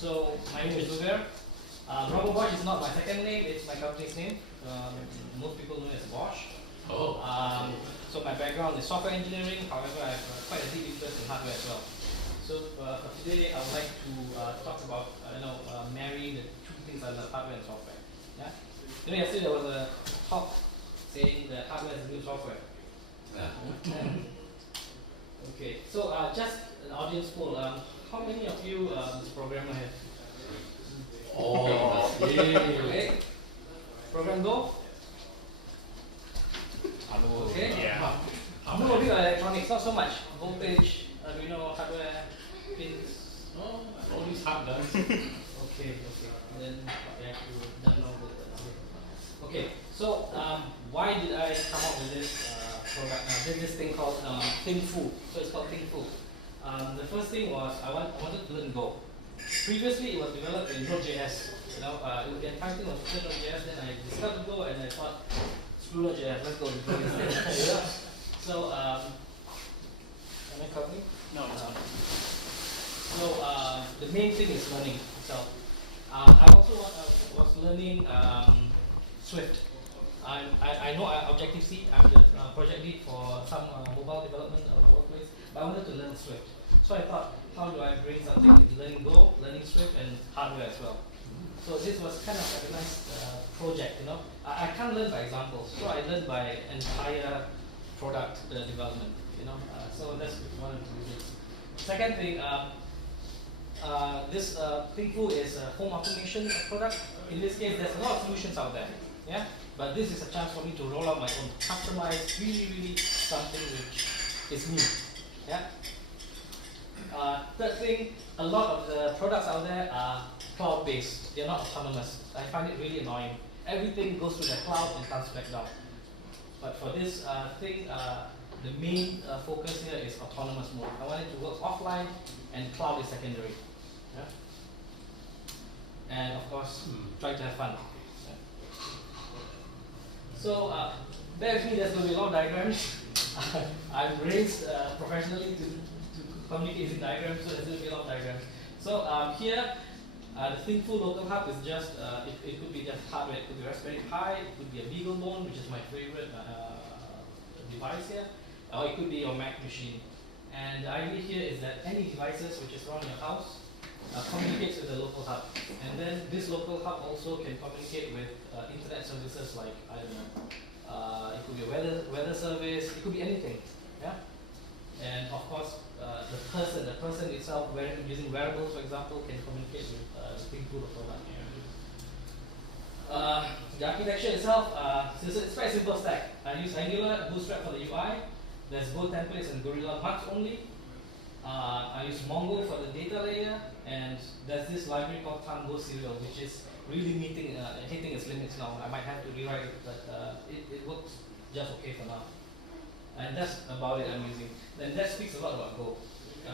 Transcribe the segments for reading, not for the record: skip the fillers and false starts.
So my name is Zubair. Bosch is not my second name, it's my company's name. Most people know it as Bosch. Oh. So my background is software engineering, however I have quite a deep interest in hardware as well. So for today I would like to talk about marrying the two things I love, hardware and software. Yeah? Yesterday there was a talk saying that hardware is the new software. Okay, so just an audience poll. How many of you programmer have? Oh, Okay. Program Go? Okay. Yeah. Some of you are electronics, not so much. Voltage, hardware, pins. Oh, all these hard guys. Okay. Then I have to learn all the. Okay, so why did I come up with this product? This thing called ThinkFu. So it's called ThinkFu. The first thing was I wanted to learn Go. Previously, it was developed in Node.js. The entire thing was written in Node.js. Then I discovered Go, and I thought, screw Node.js, let's go with Go instead. So, am I covering? No. So the main thing is learning itself. I also was learning Swift. I know Objective C. I'm the project lead for some mobile development on my workplace, but I wanted to learn Swift. So I thought, how do I bring something with learning Go, learning Swift, and hardware as well? So this was kind of a nice project, I can't learn by examples, so I learned by entire product development, So that's one of the reasons. Second thing, this ThinkFu is a home automation product. In this case, there's a lot of solutions out there, yeah. But this is a chance for me to roll out my own customized, really something which is new, yeah. Third thing, a lot of the products out there are cloud-based. They're not autonomous. I find it really annoying. Everything goes to the cloud and comes back down. But for this thing, the main focus here is autonomous mode. I want it to work offline, and cloud is secondary. Yeah? And of course, try to have fun. Yeah. So bear with me, there's going to be a lot of diagrams. I'm raised professionally to communicate using diagrams, so there's going to be a lot of diagrams. So here, the ThinkFu local hub is just, it could be just hardware. It could be Raspberry Pi, it could be a BeagleBone, which is my favorite device here, or it could be your Mac machine. And the idea here is that any devices which is around your house communicates with the local hub. And then this local hub also can communicate with internet services like, I don't know, it could be a weather service, it could be anything. Yeah? And of course, the person itself using wearables, for example, can communicate with the ThinkFu local hub. The architecture itself, it's quite a simple stack. I use Angular, Bootstrap for the UI. There's Go templates and Gorilla parts only. I use Mongo for the data layer, and there's this library called Tango Serial, which is really hitting its limits now. I might have to rewrite it, but it works just okay for now. And that's about it I'm using. And that speaks a lot about Go,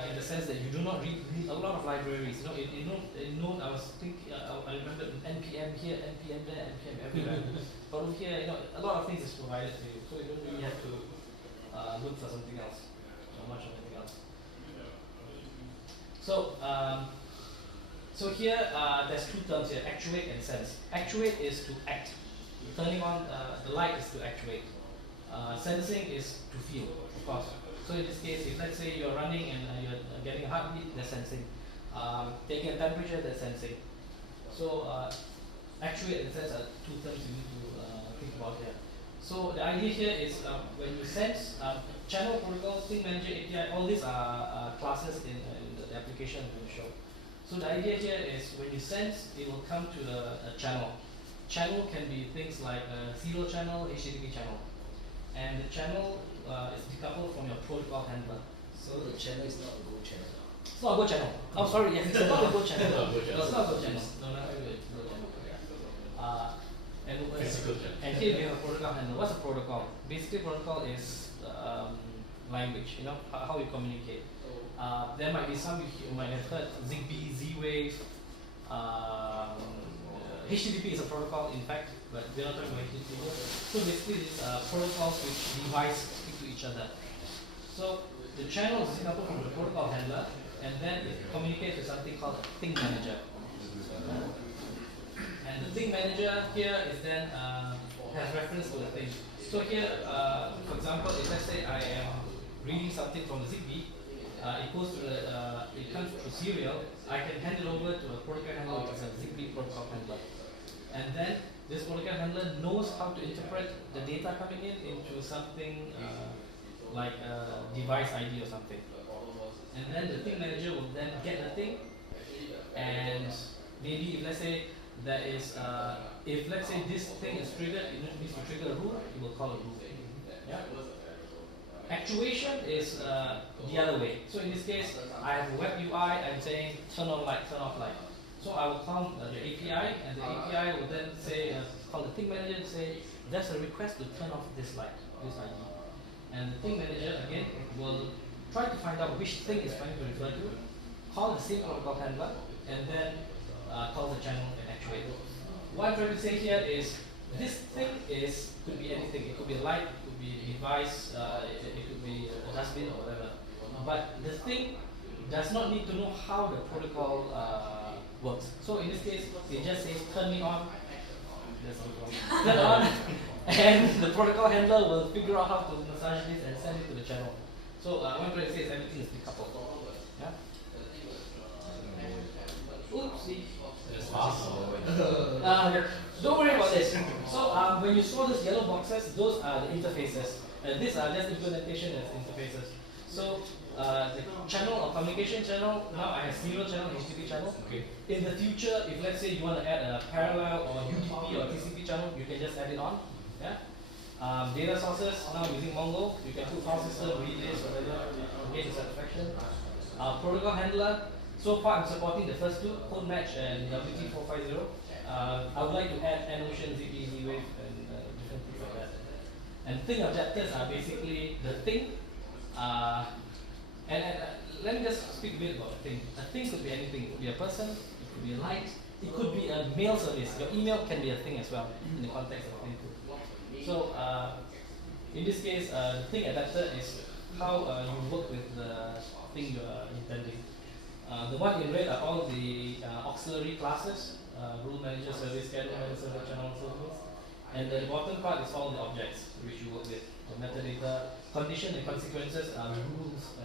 in the sense that you do not need a lot of libraries. I was thinking, I remember NPM here, NPM there, NPM everywhere. But over here, a lot of things is provided to you, so you don't really have to look for something else, or much of anything else. So here, there's two terms here, actuate and sense. Actuate is to act. Turning on the light is to actuate. Sensing is to feel, of course. So in this case, if let's say you're running and you're getting a heartbeat, that's sensing. Taking a temperature, that's sensing. So actuate and sense are two terms you need to think about here. So the idea here is when you sense, channel protocol, Sync Manager API, all these are classes in the application I'm going to show. So the idea here is when you sense, it will come to a channel. Channel can be things like a serial channel, HTTP channel. And the channel is decoupled from your protocol handler. So the channel is not a Go channel. It's not a Go channel. Oh, sorry, yes, it's not a Go channel. It's not a Go channel. No, it's not a Go channel. No, not a Go channel. And here we have a protocol handler. What's a protocol? Basically, protocol is language, how you communicate. There might be some you might have heard, Zigbee, Z-Wave. HTTP is a protocol, in fact, but we're not talking about HTTP. So basically, these protocols which devices speak to each other. So the channel is decoupled from the protocol handler, and then it communicates with something called a Think Manager. And the thing manager here is then has reference to the thing. So here, for example, if let's say I am reading something from the ZigBee, it goes to the, it comes to serial. I can hand it over to a protocol handler, which is a ZigBee protocol handler, and then this protocol handler knows how to interpret the data coming in into something like a device ID or something. And then the thing manager will then get the thing, and maybe if let's say there is, if let's say this thing is triggered, it needs to trigger a rule, it will call a rule. Yeah. Actuation is the other way. So in this case, I have a web UI, I'm saying turn on light, turn off light. So I will call the API, and the API will then say, call the thing manager and say, there's a request to turn off this light, this ID. And the thing manager again will try to find out which thing is trying to refer to, call the same protocol handler, and then call the channel and actuate. What I'm trying to say here is this thing could be anything. It could be a light, it could be a device, it could be a dustbin or whatever. But the thing does not need to know how the protocol works. So in this case, it just says turn me on. Turn on, and the protocol handler will figure out how to massage this and send it to the channel. So what I'm trying to say is everything is decoupled. Yeah. Oopsie. Don't worry about this. So when you saw those yellow boxes, those are the interfaces. These are just implementation as interfaces. So the channel or communication channel, now I have serial channel, HTTP channel. Okay. In the future, if let's say you want to add a parallel or UDP or TCP channel, you can just add it on. Yeah. Data sources, now using Mongo, you can put file system, read this, whatever, get the satisfaction. Protocol handler, so far I'm supporting the first two, code match and WT450. I would like to add Notion, ZP, Z-Wave, and different things like that. And thing objectives are basically the thing. And let me just speak a bit about the thing. A thing could be anything. It could be a person, it could be a light, it could be a mail service. Your email can be a thing as well in the context of thing too. So in this case, the thing adapter is how you work with the thing you are intending. The one in red are all the auxiliary classes, rule manager, service, schedule manager, server, channel, service. And the bottom part is all the objects which you work with. The metadata, condition and consequences are rules,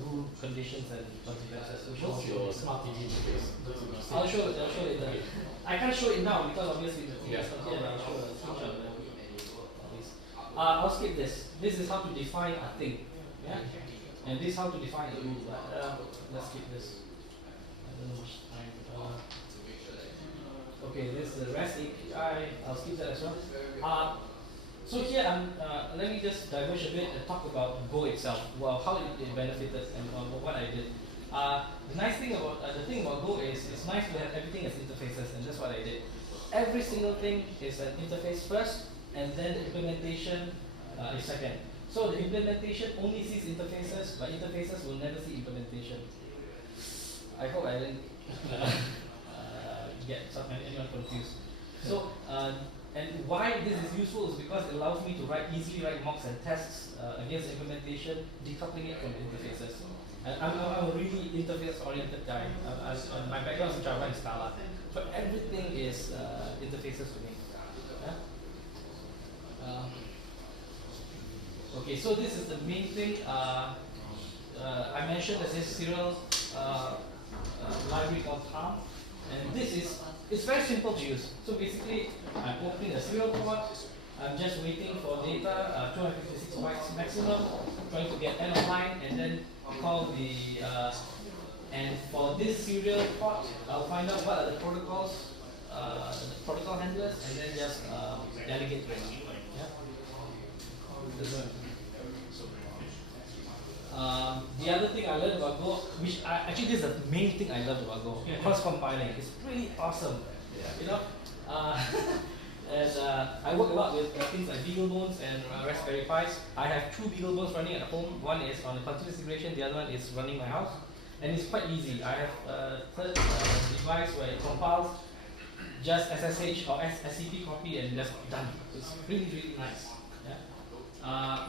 rule conditions and consequences. What's your smart TV interface? I'll show it later. I can't show it now because obviously the thing is not here, but I'll show a screenshot of this. I'll skip this. This is how to define a thing. Yeah? And this is how to define a rule. Let's skip this. I don't know much time. Okay, this is the REST API. I'll skip that as well. So here, let me just diverge a bit and talk about Go itself. Well, how it benefited and what I did. The nice thing about the thing about Go is it's nice to have everything as interfaces, and that's what I did. Every single thing is an interface first, and then the implementation is second. So the implementation only sees interfaces, but interfaces will never see implementation. I hope I didn't get anyone confused. So, and why this is useful is because it allows me to easily write mocks and tests against implementation, decoupling it from the interfaces. And I'm a really interface-oriented guy. My background is in Java and Scala, so everything is interfaces to me. Yeah? Okay, so this is the main thing. I mentioned that this serial library called Tom, and it's very simple to use. So basically, I'm opening a serial port. I'm just waiting for data, 256 bytes maximum, trying to get end of line, and then call the and for this serial port, I'll find out what are the protocols, the protocol handlers, and then just delegate to it. Yeah? The other thing I learned about Go, which actually this is the main thing I love about Go, cross compiling. It's really awesome. You know, and I work a lot with things like BeagleBones and Raspberry Pis. I have two BeagleBones running at home. One is on the continuous integration, the other one is running my house, and it's quite easy. I have a third device where it compiles just SSH or SCP copy and just done. It's really, really nice. Yeah?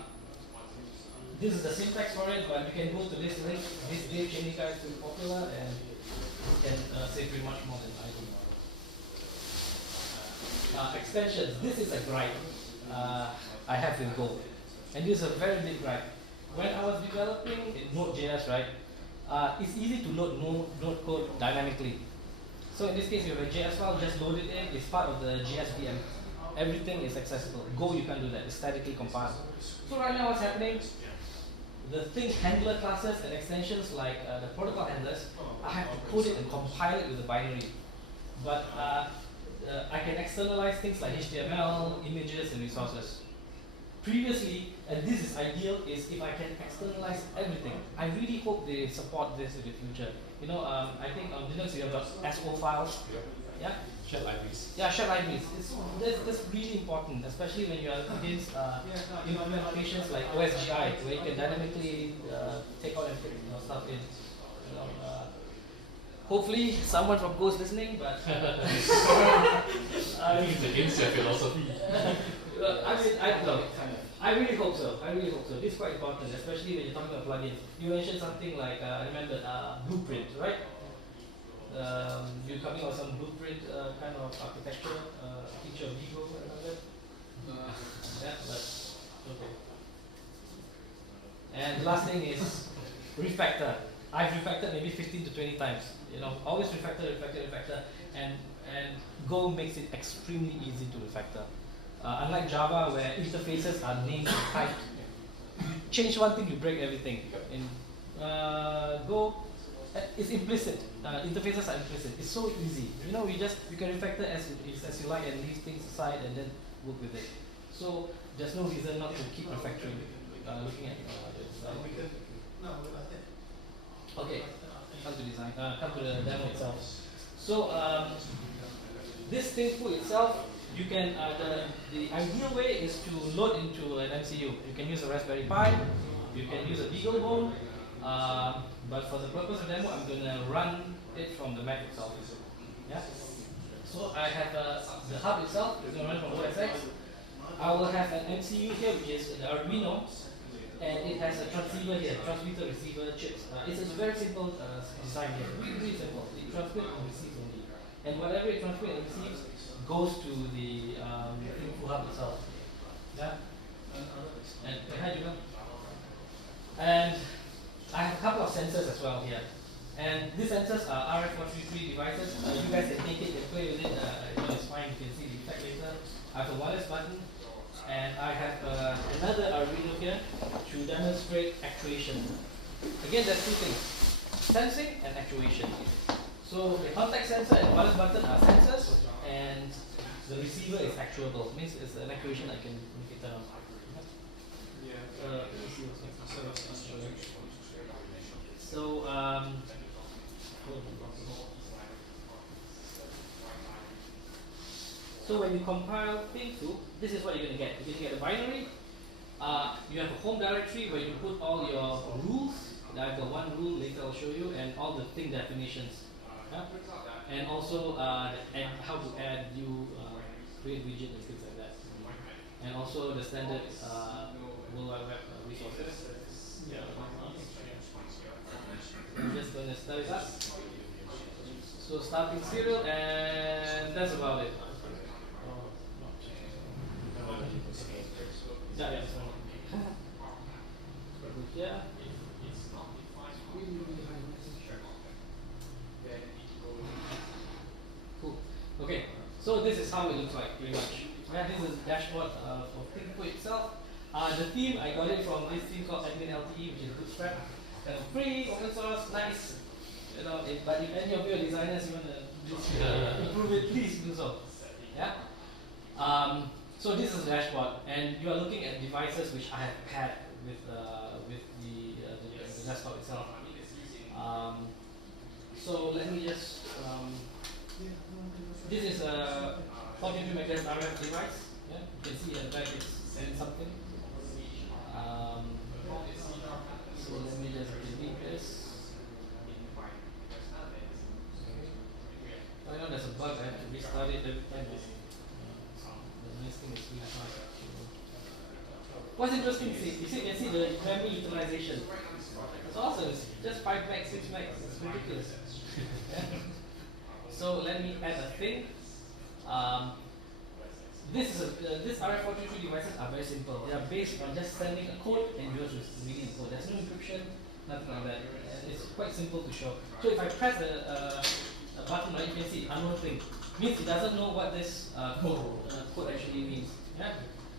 This is the syntax for it, but you can go to this link. This Dave Chenika is pretty popular, and you can say pretty much more than I do. Extensions. This is a gripe I have with Go, and this is a very big gripe. When I was developing in Node.js, right, it's easy to load node code dynamically. So in this case, you have a JS file, just load it in. It's part of the JSVM. Everything is accessible. Go, you can't do that. It's statically compiled. So right now, what's happening? The thing handler classes and extensions like the protocol handlers, I have to code it and compile it with a binary. But I can externalize things like HTML, images, and resources. Previously, and this is ideal, is if I can externalize everything. I really hope they support this in the future. You know, I think on Linux you have SO files. Yeah? Shared libraries. Yeah, shared libraries. That's really important, especially when you are against implementations like OSGI, where you can dynamically take out and put stuff in. You know, hopefully, someone from Go is listening, but I think it's against your philosophy. I really hope so. I really hope so. This is quite important, especially when you're talking about plugins. You mentioned something like I remember blueprint, right? You're coming out some blueprint kind of architecture, feature of Vigo, remember? Yeah, but okay. And the last thing is refactor. I've refactored maybe 15 to 20 times. You know, always refactor, and Go makes it extremely easy to refactor. Unlike Java, where interfaces are named and typed, you change one thing, you break everything. In Go, it's implicit. Interfaces are implicit. It's so easy. You know, you can refactor as you like and leave things aside and then work with it. So there's no reason not to keep refactoring. Looking at the design. Okay, come to design. Come to the demo itself. So this Thinkful itself, you can the ideal way is to load into an MCU. You can use a Raspberry Pi, you can use a BeagleBone, but for the purpose of demo, I'm going to run it from the Mac itself. Yeah. So I have the hub itself. It's going to run from OS X. I will have an MCU here, which is the Arduino, and it has a transceiver here, transmitter receiver chips. It's a very simple design here, really simple. It transmits and receives only, and whatever it transmits and receives goes to the Thinkful hub itself. Yeah. And hi, Julian. And I have a couple of sensors as well here. And these sensors are RF433 devices. You guys can take it and play with it. It's fine, you can see the effect later. I have a wireless button. And I have another Arduino here to demonstrate actuation. Again, there's two things, sensing and actuation. So the contact sensor and the wireless button are sensors, and the receiver is actuable. Means it's an actuation I can make it turn on. So so when you compile Thinkful, this is what you're going to get. You're going to get a binary. You have a home directory where you put all your rules. I've got one rule, later I'll show you, and all the thing definitions. Yeah? And also and how to add new create widget and things like that. And also the standard World Wide Web resources. I'm just going to start it up. So starting serial, and that's about it. Yeah. Yeah. Cool. Okay. So this is how it looks like, pretty much. Yeah, this is the dashboard for Thinkful itself. The theme, I got it from this theme called Admin LTE, which is Bootstrap. Kind of free, open source, nice. You know, but if any of your designers you want to improve it, please do so. Yeah. So this is the dashboard, and you are looking at devices which I have had with the desktop itself. So let me just. This is a 42 megahertz RF device. Yeah, you can see at the back it's saying something. So let me just delete this. I know there's a bug. I have to restart it every time. The nice thing is really fast. What's interesting is you can see the memory utilization. It's awesome. It's just 5 megs, 6 megs. It's ridiculous. Yeah. So let me add a thing. This RF433 devices are very simple. They are based on just sending a code and yours is reading the code. There's no encryption, nothing like that. And it's quite simple to show. So if I press a button, right, you can see unknown thing. Means it doesn't know what this code actually means. Yeah.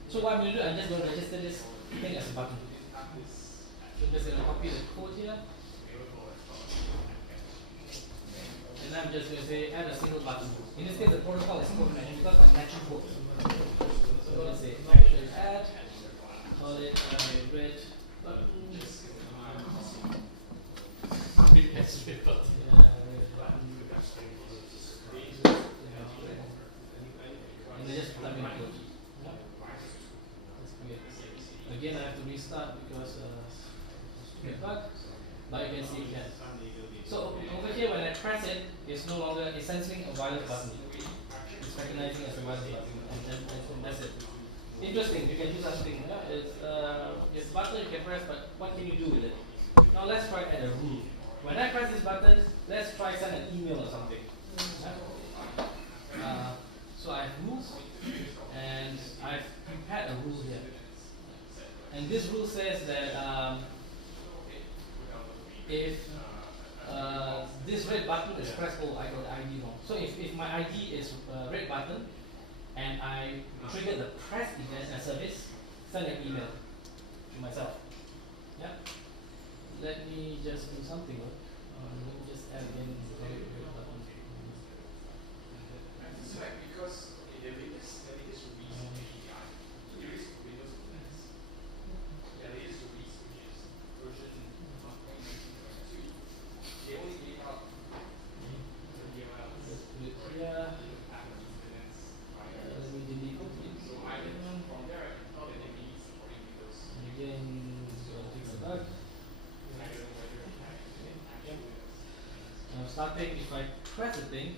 So what I'm going to do, I'm just going to register this thing as a button. So I'm just going to copy the code here. And I'm just going to say add a single button. In this case, the protocol is code matching because I'm matching code. So I'm going to say action add, call it red button. Big mess with button. And then just plug in the code. Again, I have to restart because stupid bug. But you can see it can. So over here, when I press it, it's no longer it's sensing a wireless button. It's recognizing as a wireless button, and that's it. Interesting. You can do something. It's this button you can press, but what can you do with it? Now let's try add a rule. When I press this button, let's try send an email or something. So I have rules, and I've prepared a rule here. And this rule says that if this red button is pressed, oh, I got the ID wrong. So if my ID is red button, and I trigger the press event as service, send an email to myself. Yeah. Let me just do something. Let me just add in the red button. Because in the latest release of the API, there is Windows 10. The latest release, which is version 1.19.2, they only gave out the DLL. Let's do it here. Let me delete it. So I can, from there, I can tell that they be supporting Windows. And again, fix the bug. I don't know whether it has actually Now starting, if I press the thing,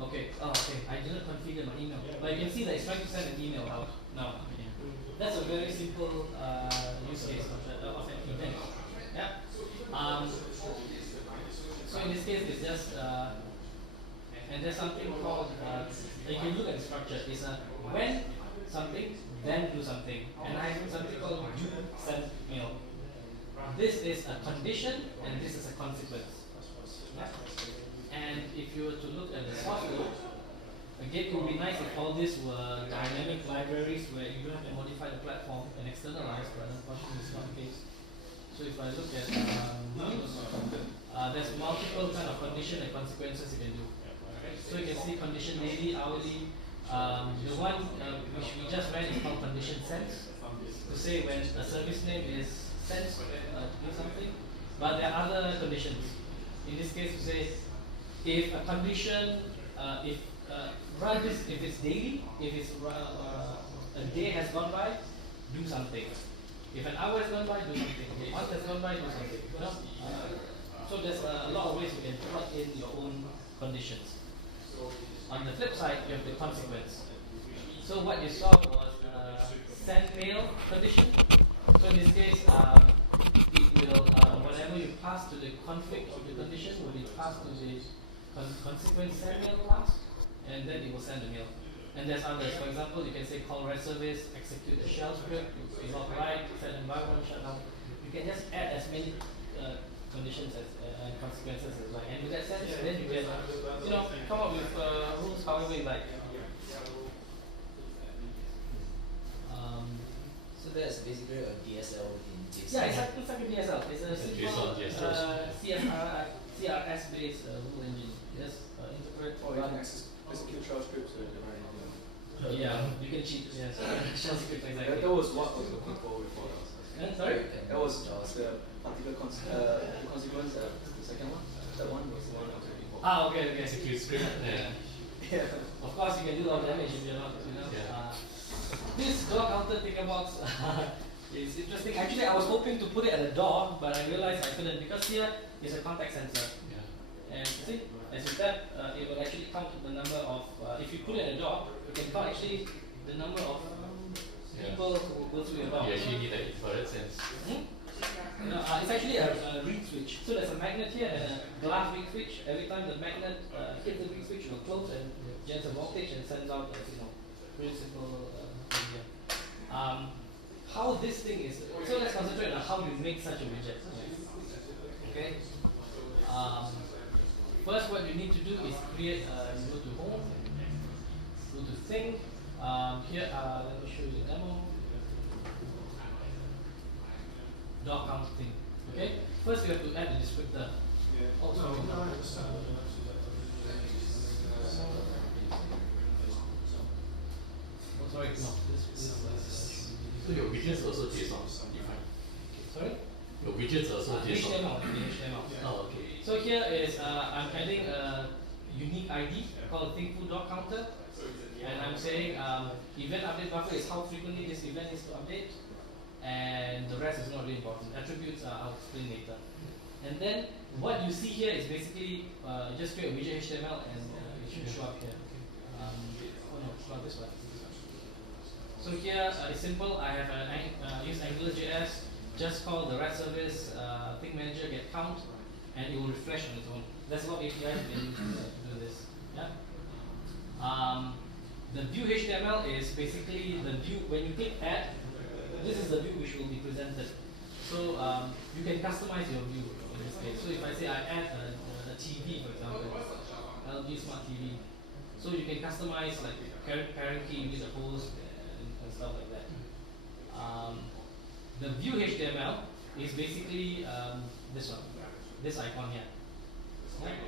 okay, I didn't configure my email. But you can see that it's trying to send an email out now. That's a very simple use case of an event. Yeah. So in this case, it's just and there's something called you can look at the structure. It's a when something, then do something, and I have something called do send mail. This is a condition, and this is a consequence. Yeah? And if you were to look at the source code, again, it would be nice if all these were dynamic libraries where you don't have to modify the platform and externalize, but unfortunately it's not the case. So if I look at there's multiple kind of condition and consequences you can do. So you can see condition daily, hourly. The one which we just ran is called condition sense, to say when a service name is sensed to do something. But there are other conditions. In this case, we say if a condition, if it's daily, if it's a day has gone by, do something. If an hour has gone by, do something. If a month has gone by, do something. You know? So there's a lot of ways you can plug in your own conditions. On the flip side, you have the consequence. So what you saw was send mail condition. So in this case, it will whenever you pass to the config of the condition, will be passed to the consequence send mail class, and then it will send the mail. And there's others. For example, you can say call REST service, execute a shell script, log write, set environment, shutdown. You can just add as many conditions as and consequences as like. And with that sense, then you can come up with rules however you like. So that's basically a DSL in JSON. Yeah, it's like a DSL. It's a simple CRS based rule engine. Just interpret. Oh, you can execute shell scripts. Yeah, you can cheat. Yes, shell script exactly. That was what I was looking for before. Sorry? That was the particular the consequence. The second one. That one was the one I was looking for. Okay. Execute script. Yeah. Of course, you can do a lot of damage if you're not, Yeah. This door counter Tinkerbox is interesting. Actually, I was hoping to put it at the door, but I realized I couldn't because here is a contact sensor. Yeah. And see, as you tap, it will actually count the number of, if you put it at the door, you can count actually the number of people who go through your door. You actually need an infrared sense. No, it's actually a reed switch. So there's a magnet here and a glass reed switch. Every time the magnet hits the reed switch, it will close and generates a voltage and sends out a signal. pretty simple thing here. How this thing is, so let's concentrate on how you make such a widget. Okay. First, what you need to do is create. You go to home, go to thing. Here, let me show you the demo. Dog count thing. Okay. First, you have to add the descriptor. Oh, sorry. Oh, sorry. No. So your widgets also JSON defined. Sorry. Your widgets also JSON. HTML. Oh, okay. So here is I'm adding a unique ID called thinkful.counter, and I'm saying event update buffer is how frequently this event is to update, and the rest is not really important. Attributes I'll explain later. And then what you see here is basically just create a widget HTML and it should show up here. Oh no, not this one. So here it's simple. I have use AngularJS. Just call the REST service thing manager get count, and it will refresh on its own. There's a lot of APIs you can use to do this. Yeah. The view HTML is basically the view when you click add. This is the view which will be presented. So you can customize your view in this case. So if I say I add a TV, for example, LG Smart TV, so you can customize like parent key with the host and stuff like that. The view HTML is basically this one, this icon here. Right?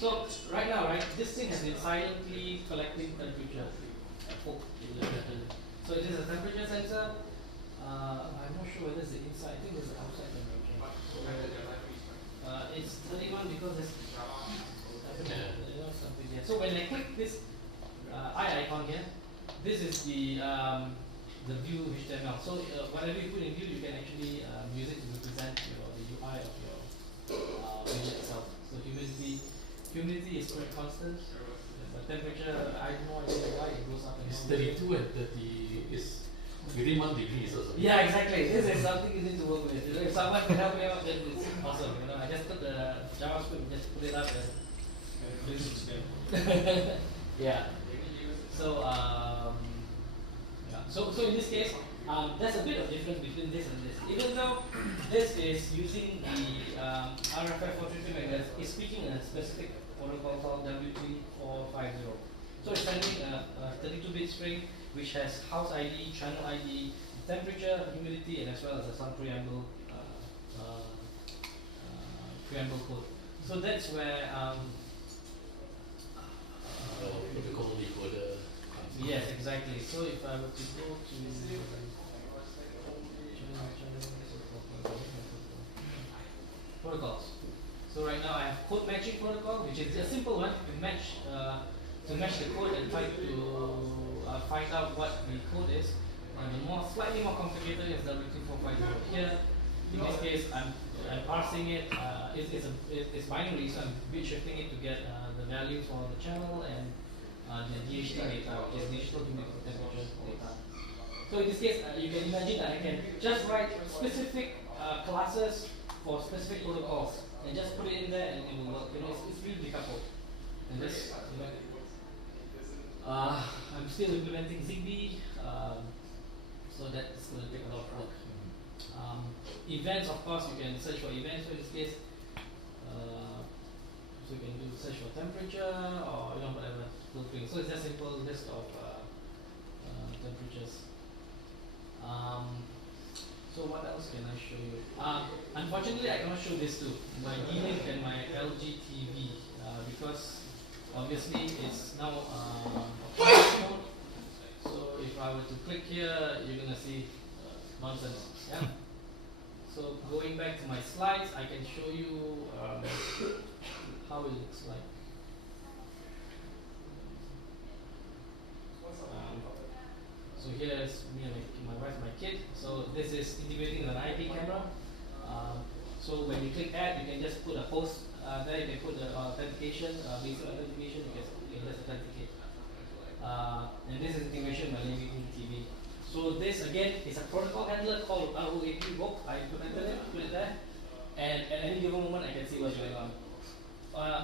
So right now, this thing has been silently collecting temperature. So it is a temperature sensor. I'm not sure whether it's the inside. I think it's the outside temperature. So, it's 31 because there's something here. So when I click this eye icon here, this is the view HTML. So whatever you put in view, you can actually use it to represent the UI of your widget itself. So humidity is quite constant. But temperature, I have no idea why it goes up and It's down. 32 and 30 is within 1 degree or something. Yeah, exactly. This is something you need to work with. If someone can help me out, then it's awesome. I just put the JavaScript, just put it up and yeah. So so in this case, there's a bit of difference between this and this. Even though this is using the RFF433 megahertz, it's speaking a specific protocol called W3450. So it's sending a 32-bit string which has house ID, channel ID, temperature, humidity, and as well as some preamble code. So that's where Protocol decoder. yes, exactly. So if I were to go to protocols. So right now I have code matching protocol, which is a simple one to match the code and try to find out what the code is. And the slightly more complicated is W3450. Here, in this case, I'm parsing it. It's binary, so I'm bit shifting it to get the values for the channel and the DHT data, which is digital humidity temperature data. So in this case, you can imagine that I can just write specific classes for specific protocols and just put it in there and it will work. It's really decoupled. And this, I'm still implementing Zigbee, so that's going to take a lot of work. Events, of course, you can search for events. So in this case, so you can do search for temperature or whatever thing. So it's just a simple list of temperatures. So what else can I show you? Unfortunately, I cannot show this too. My D-Link and my LG TV because obviously it's now mode. So if I were to click here, you're gonna see nonsense. Yeah. So going back to my slides, I can show you how it looks like. So here's me and my wife and my kid. So this is integrating an IP camera. So when you click add, you can just put a host there. You can put the authentication, basic authentication. You can just authenticate. And this is integration by linking TV. So this again is a protocol handler called ROAP Bosch. I implemented it, put it there, and at any given moment I can see what's going on.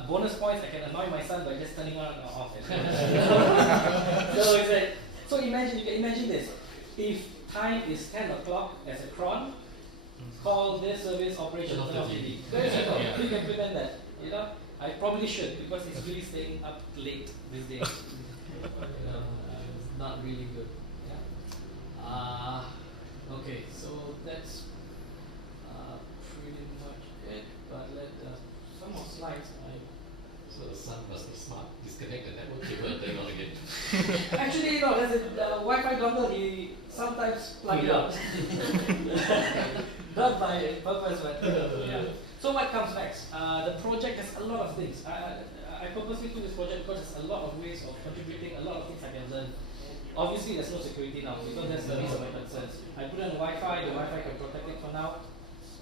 Bonus points, I can annoy my son by just turning on and off it. So So imagine, you can imagine this. If time is 10 o'clock as a cron, call this service operation Turn off the TV. Very simple. Yeah. You can prevent that. You know, I probably should because it's really staying up late these days. It's not really good. Yeah. Okay, so that's pretty much it. But some more slides. So the sun must be smart. Disconnect the network cable and turn it on again. Actually, no. There's a Wi-Fi dongle. He sometimes plug it out. Not by purpose, but yeah. So what comes next? The project has a lot of things. I purposely put this project because there's a lot of ways of contributing, a lot of things I can learn. Obviously, there's no security now because that's the least of my concerns. I put on Wi-Fi, the Wi-Fi can protect it for now.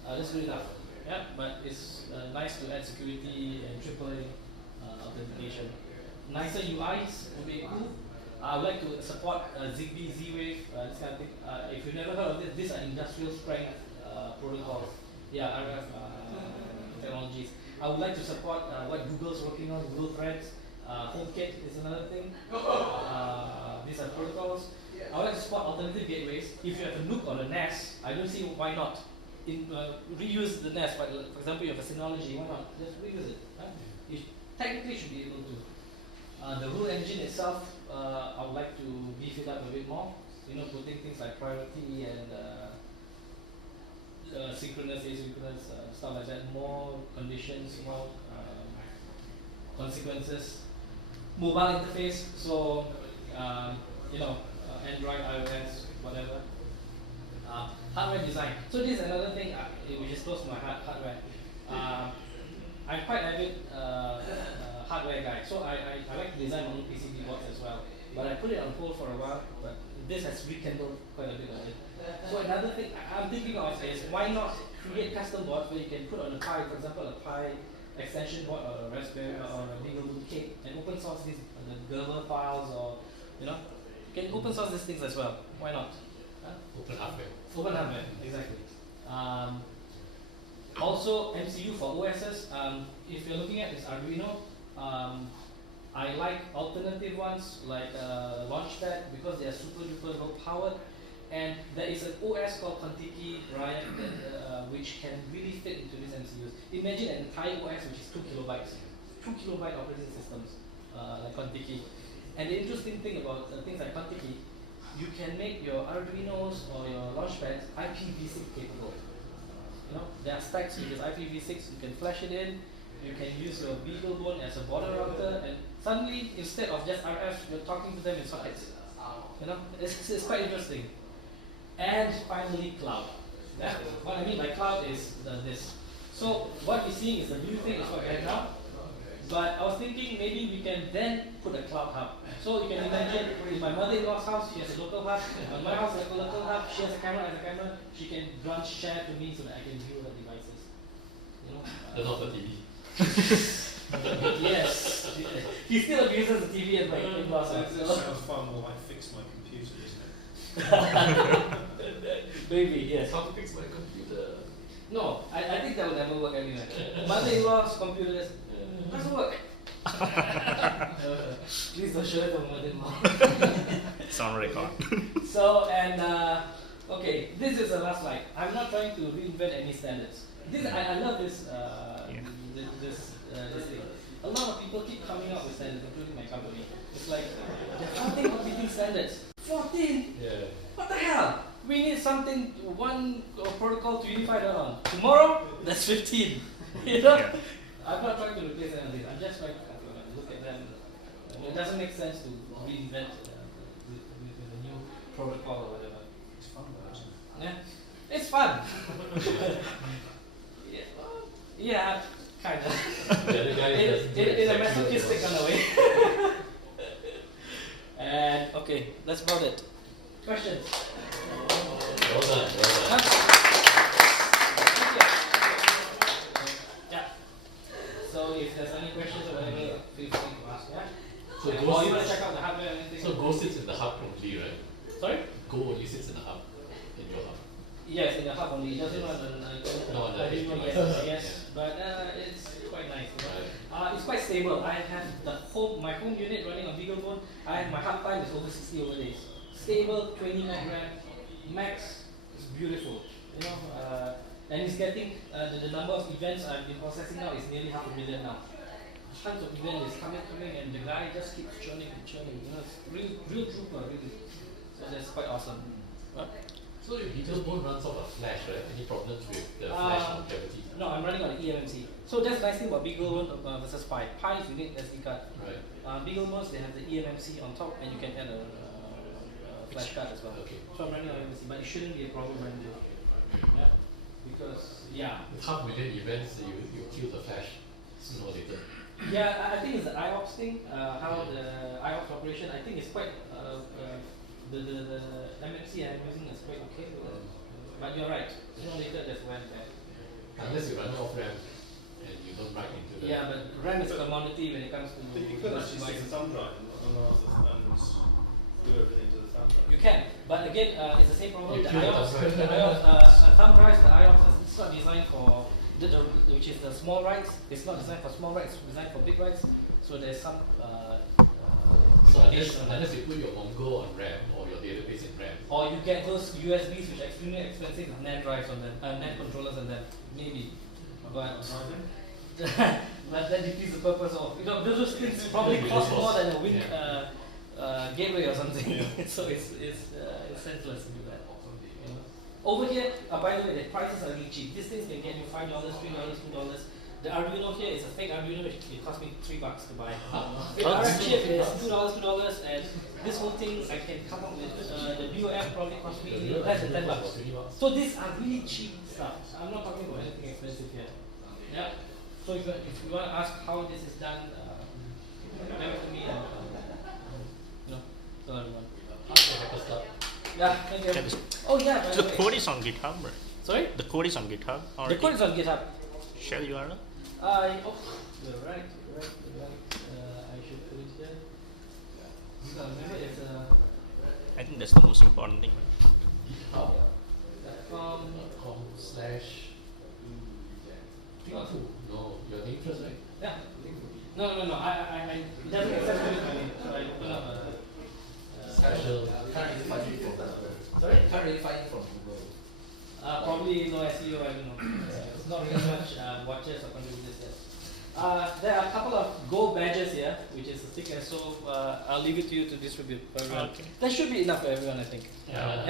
That's good enough. Yeah, but it's nice to add security and AAA authentication. Nicer UIs would be cool. I would like to support Zigbee, Z-Wave, this kind of thing. If you've never heard of this, these are industrial strength protocols. Yeah, RF technologies. I would like to support what Google's working on, Google Threads. HomeKit is another thing. These are protocols. I would like to support alternative gateways. If you have a NUC or a NAS, I don't see why not. Reuse the NAS, but for example, you have a Synology, why not? Just reuse it. You technically should be able to. The rule engine itself, I would like to beef it up a bit more. You know, putting things like priority and synchronous, asynchronous, stuff like that. More conditions, more consequences. Mobile interface, so you know, Android, iOS, whatever. Hardware design. So this is another thing which is close to my heart. Hardware. I'm quite avid hardware guy, so I like to design my own PCB boards as well. But I put it on hold for a while. But this has rekindled quite a bit of it. So another thing I'm thinking of is why not create custom boards where you can put on a Pi, for example, a Pi extension board or a Raspberry or a BeagleBoot cake, and open source these the Gerber files, or you know, you can open source these things as well. Why not? Open hardware. Open hardware, exactly. Also, MCU for OSs. If you're looking at this Arduino, I like alternative ones like Launchpad because they are super duper low powered. And there is an OS called Contiki, Ryan, which can really fit into these MCUs. Imagine an entire OS which is 2 kilobytes, 2 kilobyte operating systems like Contiki. And the interesting thing about things like Contiki, you can make your Arduinos or your Launchpads IPv6 capable. You know, there are stacks which is IPv6. You can flash it in. You can use your BeagleBone as a border router, and suddenly instead of just RF, you're talking to them in sockets. You know, it's quite interesting. And finally, cloud. Yeah? What I mean by cloud is this. So what we're seeing is the new thing is what we have now. But I was thinking maybe we can then put a cloud hub. So you can imagine in my mother-in-law's house, she has a local hub. In my house, a local hub. She has a camera as a camera. She can run share to me so that I can view her devices. You know. Turn off the TV. Yes. He still abuses the TV at my in-laws house. That sounds far more like fix my computer, doesn't it? Maybe, yes. How to fix my computer? No, I think that will never work anyway. Mother-in-law's computers doesn't work. Please don't show it to mother-in-law. It's on record. So, and okay, this is the last slide. I'm not trying to reinvent any standards. This I love this this thing. A lot of people keep coming up with standards, including my company. It's like there's 14 competing standards. 14? Yeah. What the hell? We need something, one protocol to unify that on. Tomorrow, that's 15. You know? Yeah. I'm not trying to replace any of these. I'm just trying to look at them. It doesn't make sense to reinvent with a new protocol or whatever. It's fun though, isn't it? Yeah, it's fun. Yeah, well, yeah, kind of. The other guy doesn't do In a exactly masochistic what kind of way. And okay, that's about it. Questions? Well done, well done. Huh? Yeah. So if there's any questions or whatever, feel free to ask. Yeah. So Or Go you want to sits, check out the hardware or anything? so Go sits in the hub only, right? Sorry? Go only sits in the hub, in your hub. Yes, in the hub only. It doesn't run No, on the Arduino yet, HDMI. I guess. But it's quite nice. You know? It's quite stable. I have my home unit running on BeagleBone. My hub time is over 60 over days. stable 20 meg RAM, max is beautiful. You know, and it's getting the number of events I've been processing now is nearly 500,000 now. Tons of events is coming, and the guy just keeps churning and churning. You know, it's real trooper, really. So that's quite awesome. So your Beagle won't runs off a flash, right? Any problems with the flash longevity? No, I'm running on the eMMC. So that's the nice thing about Beagle versus Pi. Pi is you need SD card. Right. Beagle modes, they have the eMMC on top, and you can add a flash card as well. Okay. So I'm running on eMMC, but it shouldn't be a problem running it. Yeah. Because, yeah. With 500,000 events, you kill the flash sooner or later. Yeah, I think it's the IOPS thing, how the IOPS operation, I think it's quite, the MMC I'm using is quite okay with it. But you're right, sooner or later there's when bad. Unless you run off RAM and you don't write into the... Yeah, but RAM is commodity when it comes to... But you could actually stick a thumb drive and do everything to the thumb drive. You can, but again, it's the same problem. You The kill the IOPS, thumb drive. thumb drives, the IOPS, it's not designed for, which is the small writes. It's not designed for small writes, it's designed for big writes. So there's some... So unless you put your Mongo on RAM or your database in RAM. or you get those USBs which are extremely expensive with NAND drives on them, NAND controllers on them, maybe. But but that defeats the purpose of, you know, those things probably cost more than a Win gateway or something. So it's senseless to do that. You know. Over here, by the way, the prices are really cheap. These things can get you $5, $3, $2. The Arduino here is a fake Arduino, which it cost me $3 to buy. The RF chip is $2, and this whole thing I can come up with. The BOF probably cost me less than $10. So these are really cheap stuff. I'm not talking about anything expensive here. Yeah. So if you want to ask how this is done, come to me and you know, tell everyone. Yeah, thank you. Oh yeah, by The the way. code is on GitHub, right? Sorry? The code is on GitHub. The Already. code is on GitHub. Share URL. Oh, you're right. I should put it here. Remember, it's I think that's the most important thing. Right? .com/. No, your name first, right? yeah. No. I it doesn't accept it for me, so I open up a Special. Can't really find it from Sorry? Can't really find it from Google. Probably no SEO. I don't know. It's not really much watches or contributors yet. There are a couple of Go badges here, which is a sticker. So I'll leave it to you to distribute for everyone. Okay. That should be enough for everyone, I think. Yeah.